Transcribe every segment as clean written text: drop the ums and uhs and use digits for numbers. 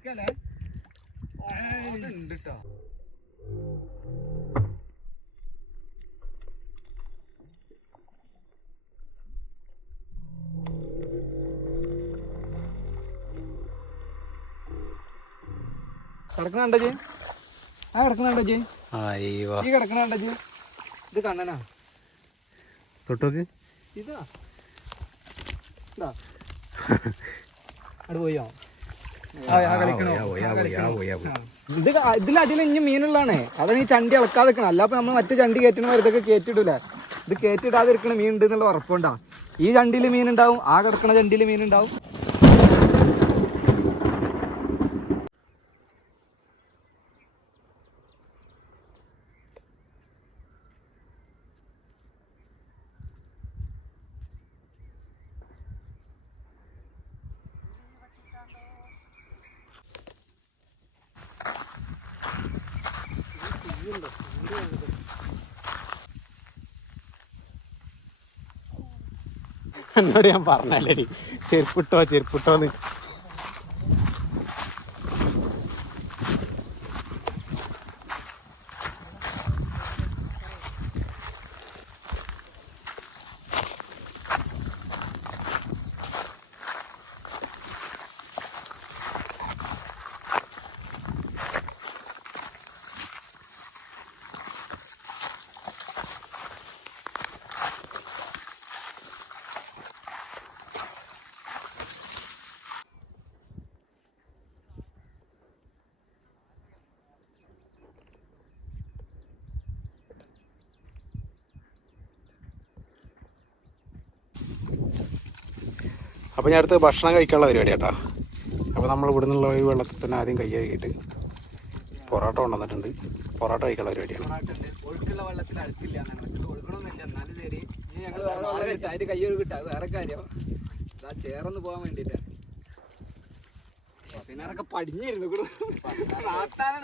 കിടക്കണ ജി ആ കിടക്കണ ജി ഈ കിടക്കണ ജി ഇത് കണ്ണനാ തൊട്ടോക്ക് ഇതാ അവിടെ പോയോ ഇതിലടിയിൽ ഇനി മീനുള്ളതാണ്. അതാണ് ഈ ചണ്ടി ഇളക്കാതെ നിൽക്കണം. അല്ലാതെ നമ്മൾ മറ്റു ചണ്ടി കയറ്റണ ഇതൊക്കെ കയറ്റിടൂല. ഇത് കയറ്റിടാതിരിക്കണ മീൻ ഉണ്ട് എന്നുള്ള ഉറപ്പുണ്ടാ. ഈ ചണ്ടിയിൽ മീനുണ്ടാവും, ആ കിടക്കണ ചണ്ടിയിൽ മീനുണ്ടാവും. എന്നോട് ഞാൻ പറഞ്ഞല്ലേ ചെരുപ്പിട്ടോന്ന്. അപ്പോൾ ഞാൻ അടുത്ത് ഭക്ഷണം കഴിക്കാനുള്ള പരിപാടി കേട്ടോ. അപ്പോൾ നമ്മൾ ഇവിടെ നിന്നുള്ള ഈ വെള്ളത്തിൽ തന്നെ ആദ്യം കൈ കഴുകിയിട്ട് പൊറോട്ട കൊണ്ടുവന്നിട്ടുണ്ട്. പൊറോട്ട കഴിക്കാനുള്ള പരിപാടിയാണ്. ചേർന്ന് പോകാൻ വേണ്ടിട്ട് പടിഞ്ഞിരുന്നു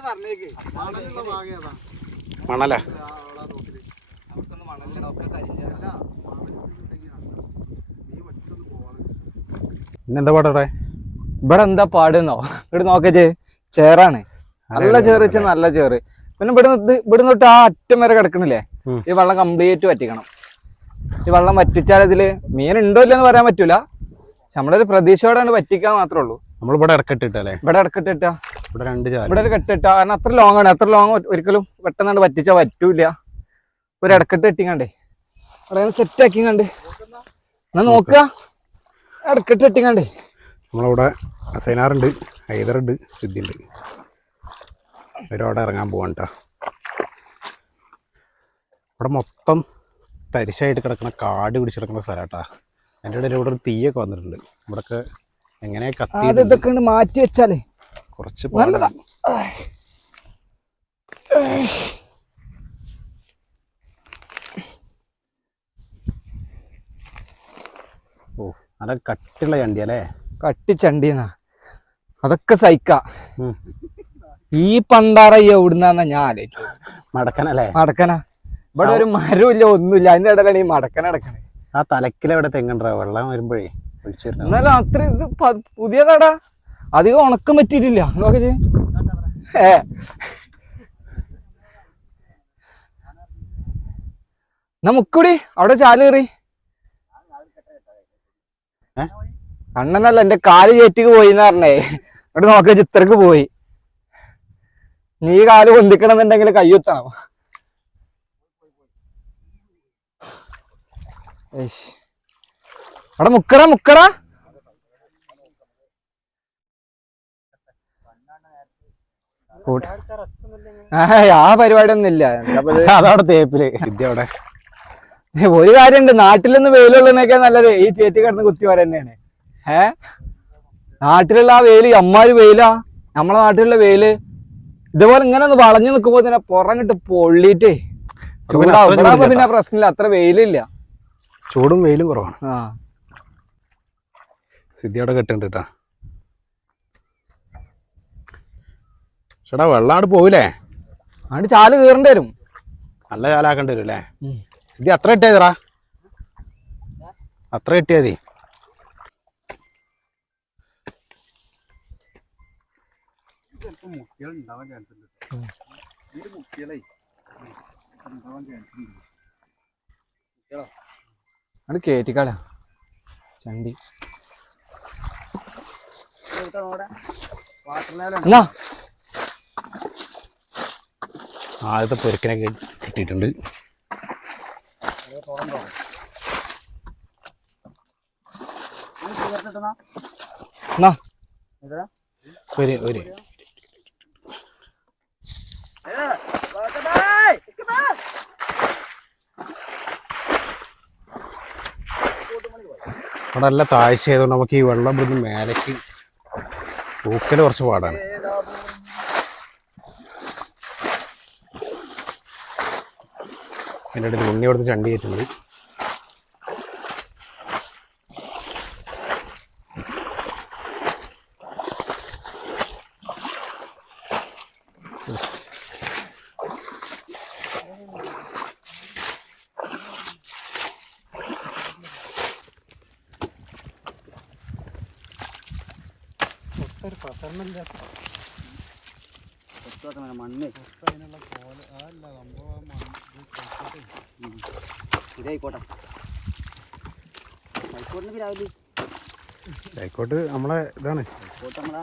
പറഞ്ഞേക്ക് മണല അവർക്കൊന്നും മണലിട ഒക്കെ കരിഞ്ഞ. പിന്നെന്താ പാടേ ഇവിടെ എന്താ പാടുന്നോ? ഇവിടെ നോക്കേ ചേറാണ്, നല്ല ചേറ് വെച്ചാൽ നല്ല ചേറ്. പിന്നെ ഇവിടെ തൊട്ട് ആ അറ്റം വരെ കിടക്കണില്ലേ, ഈ വെള്ളം കംപ്ലീറ്റ് വറ്റിക്കണം. ഈ വെള്ളം വറ്റിച്ചാൽ ഇതില് മീൻ ഉണ്ടോ ഇല്ലെന്ന് പറയാൻ പറ്റൂല. പക്ഷെ നമ്മളൊരു പ്രതീക്ഷയോടാണ് വറ്റിക്കാൻ മാത്രമേ ഉള്ളൂ. നമ്മളിവിടെ ഇറക്കിട്ടിട്ടല്ലേ? ഇവിടെ ഇറക്കിട്ടിട്ടാ, ഇവിടെ ഒരു കെട്ടിട്ടാ. കാരണം അത്ര ലോങ് ആണ്. അത്ര ലോങ് ഒരിക്കലും പെട്ടെന്നാണ്ട് വറ്റിച്ചാ വറ്റൂല. ഒരു ഇടക്കെട്ട് കെട്ടിങ്ങാണ്ടേ അവിടെ സെറ്റ് ആക്കിങ്ങാണ്ട് എന്നാ നോക്കുക. ഇടക്കെട്ട് കെട്ടിങ്ങാണ്ടേ നമ്മളിവിടെ സൈനാറുണ്ട്, ഹൈദറുണ്ട്, സിദ്ധിയുണ്ട്. ഇവരവിടെ ഇറങ്ങാൻ പോവാണ് കേട്ടോ. ഇവിടെ മൊത്തം തരിശായിട്ട് കിടക്കുന്ന കാട് പിടിച്ച് കിടക്കുന്ന സ്ഥലം കേട്ടോ. എൻ്റെ ഇടയിൽ ഇവിടെ ഒരു തീയൊക്കെ വന്നിട്ടുണ്ട്. ഇവിടെയൊക്കെ എങ്ങനെ കത്തി ഇതൊക്കെ മാറ്റി വെച്ചാലേ കുറച്ച് ഓ നല്ല കട്ടിയുള്ള ചണ്ടിയല്ലേ? കട്ടിച്ചണ്ടിന്നാ. അതൊക്കെ സഹിക്കാം. ഈ പണ്ടാറ എവിടുന്നാ ഞാൻ ആലോചിച്ചു. മടക്കനല്ലേ? മടക്കനാ. ഇവിടെ ഒരു മരമില്ല, ഒന്നുമില്ല. അതിന്റെ ഇടയിലാണ് ഈ മടക്കന കിടക്കണേ. ആ തലക്കിലെവിടെ തെങ്ങണ്ട വെള്ളം വരുമ്പോഴേ എന്നാലും അത്ര ഇത് പുതിയതാടാ, അധികം ഉണക്കം പറ്റിയിട്ടില്ല. നോക്കേ എന്നാ മുക്കൂടി അവിടെ ചാല് കയറി. കണ്ണനല്ല, എന്റെ കാല് ചേറ്റിക്ക് പോയിന്ന് പറഞ്ഞേ. ഇവിടെ നോക്കിയ ചിത്രക്ക് പോയി. നീ കാല് പൊന്തിക്കണമെന്നുണ്ടെങ്കിൽ കയ്യൊത്തണം. അവിടെ മുക്കട ആ പരിപാടി ഒന്നും ഇല്ല. അതവിടെ തേപ്പില് അവിടെ ഒരു കാര്യമുണ്ട്, നാട്ടിലൊന്ന് വെയിലുള്ളതിനൊക്കെ നല്ലത് ഈ ചേറ്റി കിടന്ന് കുത്തി വര തന്നെയാണ്. നാട്ടിലുള്ള ആ വെയില് അമ്മാര് വെയിലാ. നമ്മളെ നാട്ടിലുള്ള വെയില് ഇതുപോലെ ഇങ്ങനെ ഒന്ന് വളഞ്ഞു നിൽക്കുമ്പോ തന്നെ പുറങ്ങിട്ട് പൊള്ളിട്ടേ ചൂടാവും. പിന്നെ പ്രശ്നമില്ല, അത്ര വെയിലില്ല. ചൂടും വെയിലും കുറവാണ്. സിദ്ധിയോടെ കെട്ടുണ്ട് കേട്ടാ. ചേട്ടാ വെള്ളാണ്ട് പോവില്ലേ? ആണ്ട് ചാല് കീറേണ്ടി വരും. നല്ല ചാലാക്കേണ്ടി വരും അല്ലേ? സിദ്ധി അത്ര കിട്ടിയതറാ, അത്ര കിട്ടിയാതി. ചിലപ്പോൾ മുട്ടികൾ ഉണ്ടാവാൻ ചാൻസ് ഉണ്ട്. ഈ മുട്ടികളെ ഉണ്ടാവാൻ ചാൻസ് ഉണ്ട്. അത് കേറ്റിക്കാളാ ചണ്ടി എന്നാ ആദ്യത്തെ പൊരുക്കിനൊക്കെ കിട്ടിയിട്ടുണ്ട്. എന്നാ ഒരു അവിടെ നല്ല താഴ്ച ആയതുകൊണ്ട് നമുക്ക് ഈ വെള്ളം ഇവിടുന്ന് മേലേക്ക് തൂക്കൽ കുറച്ച് പാടാണ്. എൻ്റെ ഇടയിൽ ഉണ്ണി കൊടുത്ത് ചണ്ടി കയറ്റുന്നത്. മണ്ണ് ഇതായിക്കോട്ടെ ആയിക്കോട്ടെ രാവിലെ ആയിക്കോട്ട് നമ്മളെ ഇതാണ്. ആയിക്കോട്ടെ നമ്മളാ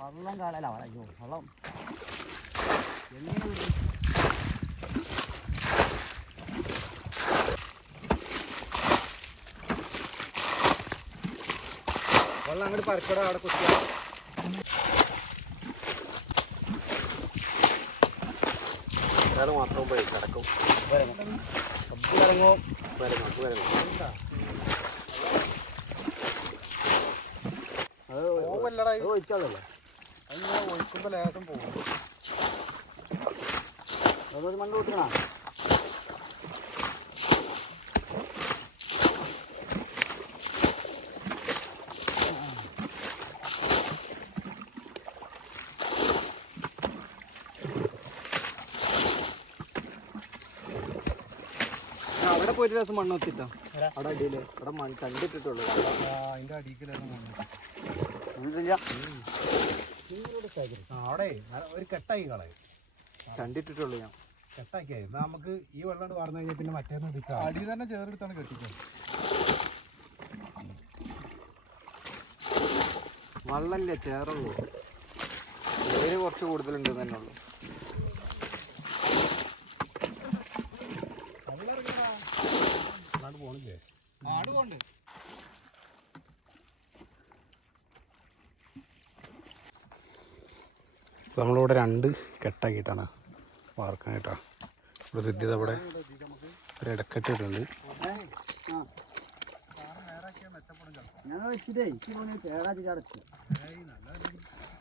വെള്ളം കാളല്ല അയ്യോ വെള്ളം എങ്ങനെ വെള്ളം അങ്ങോട്ട് പരക്കട അവിടെ കുത്തിയാ മാത്രം പോയി കിടക്കും. ഇറങ്ങും അത് ഒഴിച്ചാളല്ലോ അതിങ്ങനെ ഒഴിക്കുമ്പോൾ ലേശം പോകും. അതൊരു മണ്ണ് കൂട്ടണ അവിടെ പോയിട്ട് ദിവസം മണ്ണ് ഒത്തിട്ടോ അവിടെ അടിയില് അവിടെ മണ്ണ് കണ്ടിട്ടിട്ടുള്ളൂ. അതിൻ്റെ അടിക്കലാണ് അവിടെ ഒരു കെട്ടായി കളെ കണ്ടിട്ടിട്ടുള്ളൂ ഞാൻ. കെട്ടാക്കിയായി നമുക്ക് ഈ വെള്ളം വാർന്നു കഴിഞ്ഞാൽ പിന്നെ മറ്റേന്ന് എടുക്കാം. അടി തന്നെ ചേർത്തിട്ടാണ് കെട്ടിച്ചത്. വെള്ളമില്ല ചേറുള്ളൂ. പേര് കുറച്ച് കൂടുതലുണ്ട് തന്നെ ഉള്ളൂ. പോണില്ലേ ആട് പോണ്ട് നമ്മളിവിടെ 2 കെട്ടാക്കിയിട്ടാണ് വാർക്കാനായിട്ടാ. ഇവിടെ സിദ്ധിത ഇവിടെ ഒരു ഇടക്കെട്ടിട്ടുണ്ട്. ഞങ്ങൾ വെച്ചിട്ടേ എനിക്ക് തോന്നി തേടാച്ചിട്ട് അടച്ചു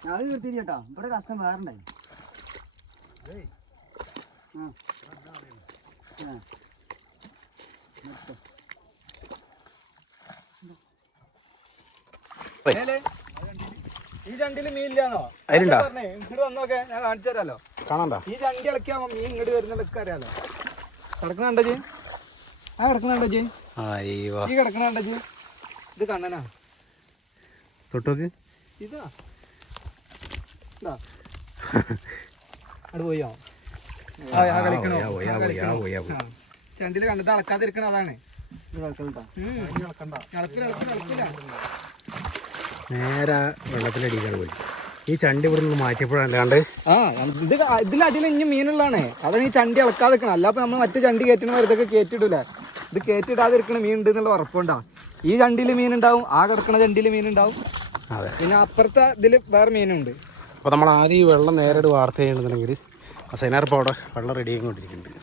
ഞങ്ങൾ നിർത്തിയിട്ട് കേട്ടോ. ഇവിടെ കഷ്ടം വേറെ ഉണ്ടായി ഈ ചണ്ടില് മീനില്ലാന്നോ? അതിലുണ്ടാ ഇങ്ങോട്ട് വന്നോക്കെ ഞാൻ കാണിച്ചു തരാലോ. കാണണ്ട. ഈ ചണ്ടി ഇളക്കിയാകുമ്പോ മീൻ ഇങ്ങോട്ട് വരുന്നതൊക്കെ അറിയാലോ. കിടക്കണ ജി ആ കിടക്കണ ജി ഈ കിടക്കണ ജി ഇത് കണ്ണനാ തൊട്ടോക്ക് ഇതാ അവിടെ പോയോ കളിക്കണോ? ചണ്ടില് കണ്ടിട്ട് അളക്കാതിരിക്കണ അതാണ്. നേരെ വെള്ളത്തിലടിക്കാണ് പോയി. ഈ ചണ്ടി ഇവിടെ നിന്ന് മാറ്റിയപ്പോഴല്ലാണ്ട് ഇതിലടിയിൽ ഇനി മീനുള്ളതാണ്. അതാണ് ഈ ചണ്ടി ഇളക്കാതെ നിൽക്കണം. അല്ലാതെ നമ്മൾ മറ്റു ചണ്ടി കയറ്റണ ഇതൊക്കെ കയറ്റിയിടൂല. ഇത് കയറ്റിയിടാതിരിക്കണ മീൻ ഉണ്ട് എന്നുള്ള ഉറപ്പുണ്ടാവും. ഈ ചണ്ടിയിൽ മീനുണ്ടാവും, ആ കിടക്കണ ചണ്ടിയിൽ മീനുണ്ടാവും. അതെ. പിന്നെ അപ്പുറത്തെ ഇതിൽ വേറെ മീനുണ്ട്. അപ്പോൾ നമ്മൾ ആദ്യം ഈ വെള്ളം നേരിട്ട് വാർത്ത ചെയ്യണമെന്നുണ്ടെങ്കിൽ സൈനാറിപ്പോൾ അവിടെ വെള്ളം റെഡി ആയിക്കൊണ്ടിരിക്കുന്നുണ്ട്.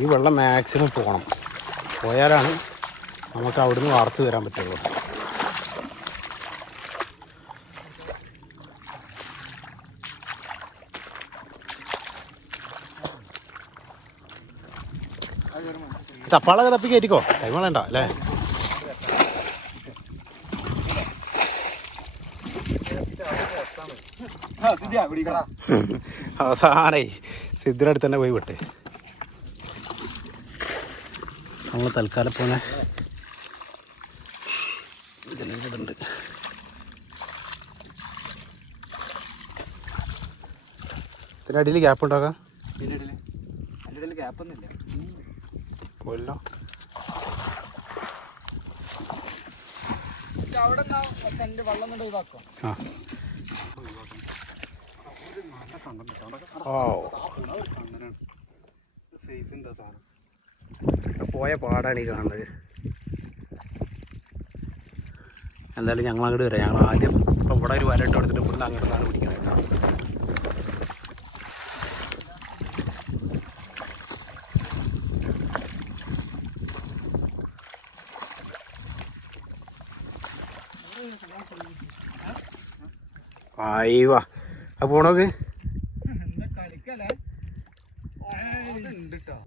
ഈ വെള്ളം മാക്സിമം പോകണം. പോയാലാണ് നമുക്ക് അവിടുന്ന് വാർത്ത് വരാൻ പറ്റുള്ളൂ. തപ്പാളൊക്കെ തപ്പി കയറ്റിക്കോ. ടൈം വേണ്ട അല്ലേ? അവസാനേ സിദ്ധിയുടെ അടുത്ത് തന്നെ പോയി വിട്ടേ. നമ്മൾ തൽക്കാലം പോലെ ഇതിലുണ്ട്. ഇതിൻ്റെ അടിയിൽ ഗ്യാപ്പ് ഉണ്ടാക്കാം. അതിൻ്റെ ഇടയിൽ ഗ്യാപ്പൊന്നുമില്ല. പോയല്ലോ. അവിടെ വെള്ളം കൊണ്ട് ഒഴിവാക്കാം. പോയ പാടാണ് ഈ കാണുന്നത്. എന്തായാലും ഞങ്ങൾ അങ്ങോട്ട് വരാം. ഞങ്ങൾ ആദ്യം ഇപ്പം ഇവിടെ ഒരു വരട്ട് എടുത്തിട്ട് ഇവിടുന്ന് അങ്ങോട്ടാണ് പിടിക്കുന്നത് കേട്ടോ. ആയിവാ ആ പോണോക്ക് കളിക്കല്ലേ ഉണ്ട് കേട്ടോ.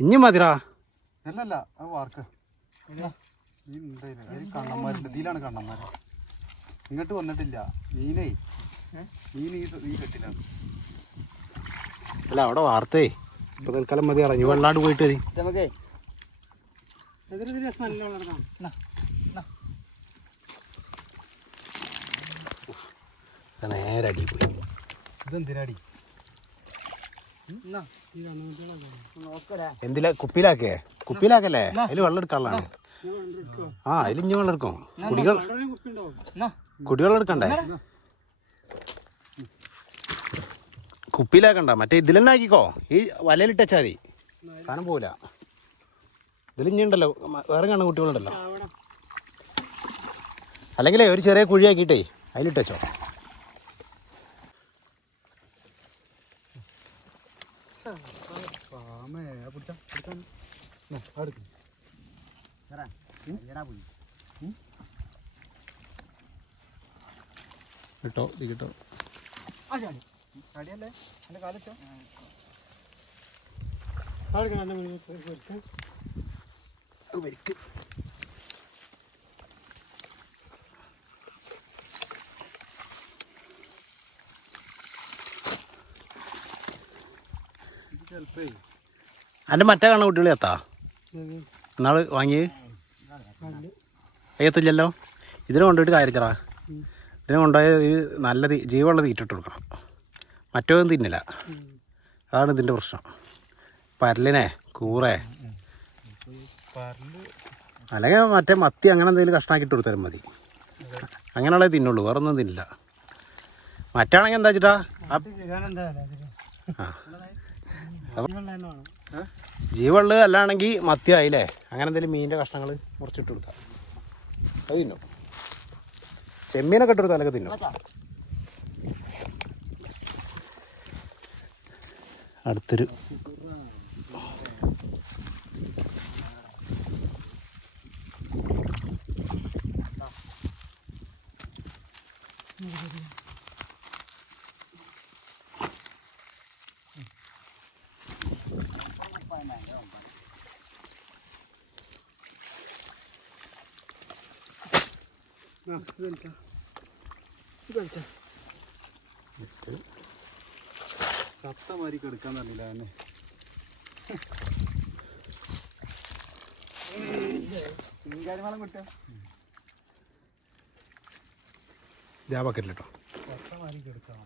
ഇനി മതിരാ. അല്ലല്ല അത് വാർക്ക കണ്ണന്മാരുണ്ട്. ഇതിലാണ് കണ്ണന്മാർ. ഇങ്ങോട്ട് വന്നിട്ടില്ല മീനേ. മീൻ ഈ കെട്ടില്ല. അല്ല അവിടെ വാർത്തേ ഇപ്പൊ തൽക്കാലം മതി. അറിഞ്ഞു വെള്ളാണ്ട് പോയിട്ട് മതി. നമുക്കേ നേരെ അടി പോയി. ഇതെന്തിനാടി? എന്തിലാ കുപ്പിയിലാക്കേ? കുപ്പിയിലാക്കല്ലേ? അതിൽ വെള്ളം എടുക്കാനുള്ളതാണ്. ആ അതിൽ ഇഞ്ഞ് വെള്ളം എടുക്കും. കുടിവെള്ളം എടുക്കണ്ടേ? കുപ്പിയിലാക്കണ്ട. മറ്റേ ഇതിൽ തന്നെ ആക്കിക്കോ. ഈ വലയിലിട്ട് വെച്ചാൽ മതി. സാധനം പോവില്ല. ഇതിൽ ഇഞ്ഞുണ്ടല്ലോ വേറെ കാണുന്ന കുട്ടികളുണ്ടല്ലോ. അല്ലെങ്കിലേ ഒരു ചെറിയ കുഴിയാക്കിയിട്ടേ അതിലിട്ട് വെച്ചോ. കിട്ടോ ഇത് കിട്ടോ. അടിയല്ലേ എൻ്റെ കാലിച്ചോ. എൻ്റെ മറ്റേ കാണുന്ന കുട്ടികളെ എത്താ എന്നാള് വാങ്ങി എത്തില്ലല്ലോ. ഇതിനെ കൊണ്ടുപോയിട്ട് കാര്യച്ചറാ. ഇതിനെ കൊണ്ടുപോയി നല്ല ജീവനുള്ള തീറ്റിട്ട് കൊടുക്കണം. മറ്റൊന്നും തിന്നില്ല. അതാണ് ഇതിൻ്റെ പ്രശ്നം. പരലിനെ കൂറേ അല്ലെങ്കിൽ മറ്റേ മത്തി അങ്ങനെ എന്തെങ്കിലും കഷ്ണാക്കിയിട്ട് കൊടുത്താലും മതി. അങ്ങനെയുള്ളത് തിന്നുള്ളൂ. വേറെ ഒന്നും തിന്നില്ല. മറ്റാണെങ്കിൽ എന്താ വെച്ചിട്ടാ ജീവുള്ളത് അല്ലാണെങ്കിൽ മത്തി ആയില്ലേ അങ്ങനെ എന്തെങ്കിലും മീനിൻ്റെ കഷ്ണങ്ങൾ മുറിച്ചിട്ട് കൊടുക്കാം. അത് തിന്നും. ചെമ്മീനൊക്കെ ഇട്ട് കൊടുത്താലൊക്കെ തിന്നും. അടുത്തൊരു ചത്തമാരി കിടക്കാൻ തന്നില്ല തന്നെ. മീൻകാരിമളം കിട്ടുക ജാബക്കല്ലോ. ചത്തമാരി കിടക്കാൻ